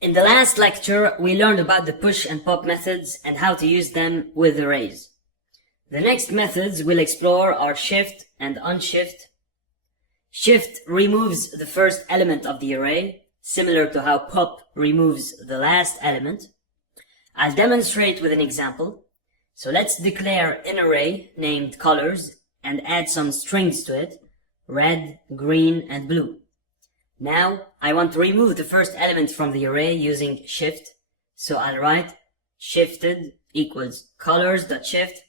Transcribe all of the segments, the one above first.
In the last lecture, we learned about the push and pop methods and how to use them with arrays. The next methods we'll explore are shift and unshift. Shift removes the first element of the array, similar to how pop removes the last element. I'll demonstrate with an example. So let's declare an array named colors and add some strings to it, red, green, and blue. Now, I want to remove the first element from the array using shift. So I'll write shifted equals colors.shift.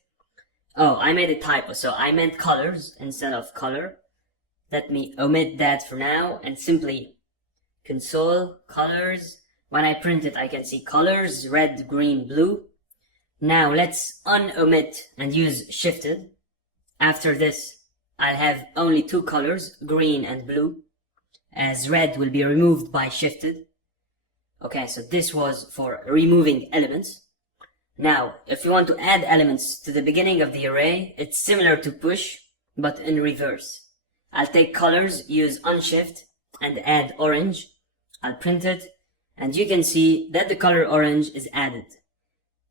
Oh, I made a typo, so I meant colors instead of color. Let me omit that for now and simply console colors. When I print it, I can see colors, red, green, blue. Now let's unomit and use shifted. After this, I'll have only two colors, green and blue, as red will be removed by shifted. Okay, so this was for removing elements. Now, if you want to add elements to the beginning of the array, it's similar to push, but in reverse. I'll take colors, use unshift, and add orange. I'll print it, and you can see that the color orange is added.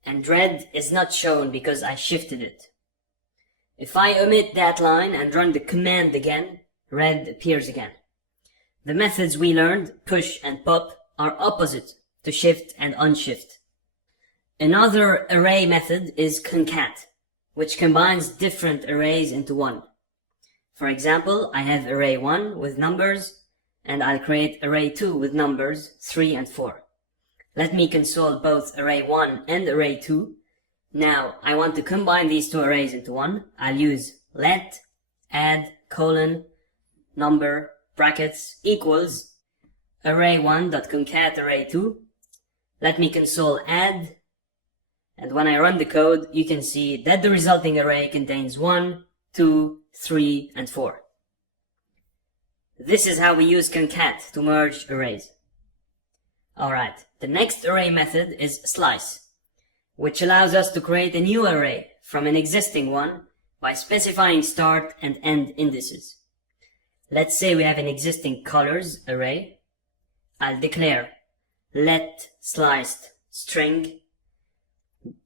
And red is not shown because I shifted it. If I omit that line and run the command again, red appears again. The methods we learned, push and pop, are opposite to shift and unshift. Another array method is concat, which combines different arrays into one. For example, I have array 1 with numbers, and I'll create array 2 with numbers 3 and 4. Let me console both array 1 and array 2. Now, I want to combine these two arrays into one. I'll use let add colon number brackets equals array1.concat array2. Let me console add, and when I run the code, you can see that the resulting array contains 1, 2, 3, and 4. This is how we use concat to merge arrays. Alright, the next array method is slice, which allows us to create a new array from an existing one by specifying start and end indices. Let's say we have an existing colors array. I'll declare let sliced string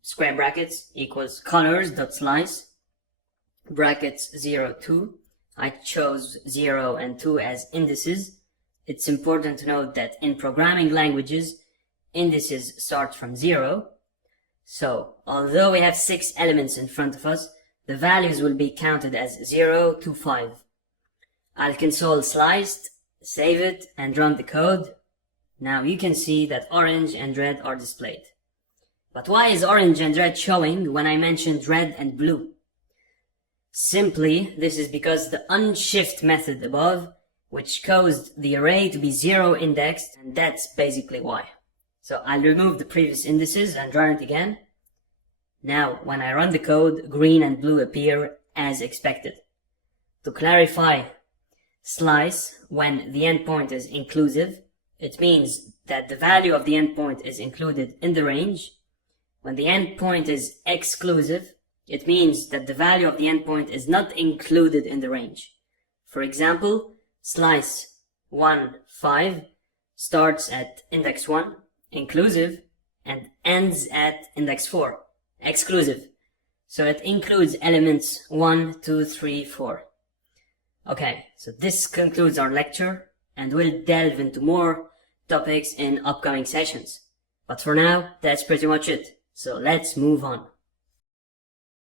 square brackets equals colors.slice brackets 0, 2. I chose 0 and 2 as indices. It's important to note that in programming languages, indices start from 0. So, although we have 6 elements in front of us, the values will be counted as 0 to 5. I'll console sliced, save it, and run the code. Now you can see that orange and red are displayed. But why is orange and red showing when I mentioned red and blue? Simply, this is because the unshift method above, which caused the array to be 0 indexed, and that's basically why. So I'll remove the previous indices and run it again. Now, when I run the code, green and blue appear as expected. To clarify, slice, when the endpoint is inclusive, it means that the value of the endpoint is included in the range. When the endpoint is exclusive, it means that the value of the endpoint is not included in the range. For example, slice 1, 5 starts at index 1, inclusive, and ends at index 4, exclusive. So it includes elements 1, 2, 3, 4. Okay, so this concludes our lecture, and we'll delve into more topics in upcoming sessions. But for now, that's pretty much it. So let's move on.